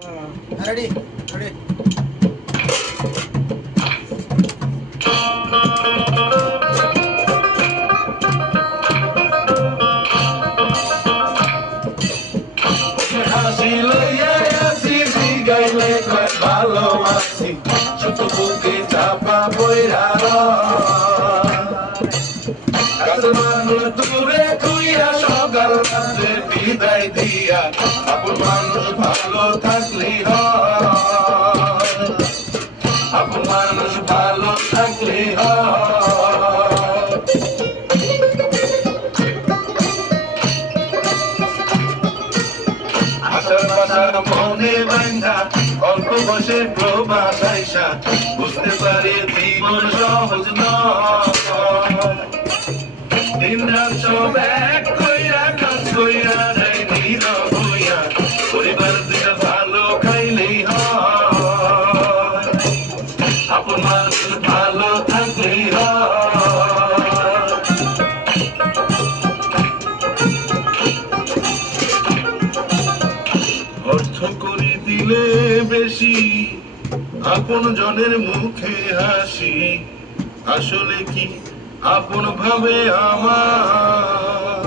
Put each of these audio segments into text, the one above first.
ready ready হাসি লইয়া আসি গাইলে কয় ভালোবাসি ছোট বুকে চাপা বইরা কাছে মানুষ দূরে তুইয়া সকাল রাতে বিদায় দিয়া আপন মানুষ ভালো থাকলি আপন মানুষ ভালো থাকলি আশার বাসার মনে বাইন্ধা অল্প বসে প্রবাস আইসা বুঝতে পারি জীবন সহজ নয় দিন রাত সব এক কইরা কাজ কইরা যাই নীরব হইয়া পরিবার দুইটা ভালো খাইলেই হয় আপন মানুষ ভালো থাকলেই হয় অর্থ করে দিলে বেশি আপন জনের মুখে হাসি আসলে কি আপন ভাবে আমার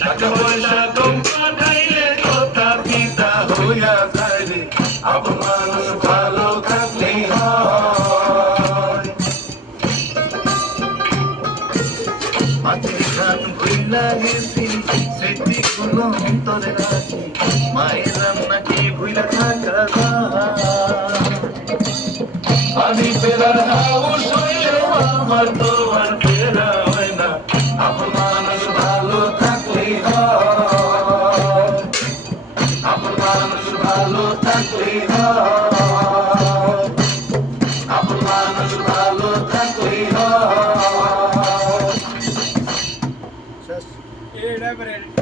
টাকা পয়সা কম পাঠাইলে কথা পিতা হইয়া যায় রে আপন মানুষ ভালো থাকলেই হয় মাটির ঘাট ভুইলা গেছি স্মৃতি গুলো অন্তরে রাখি মায়ের রান্নাকে ভুইলা থাকা আমি ফেরার হাউস হইলেও আমার তো আর ফেরা হয় না আপন মানুষ ভালো থাকলেই হয় আপন মানুষ ভালো থাকলেই হয় আপন মানুষ ভালো থাকলেই হয় শেষ এই ড্রাইভার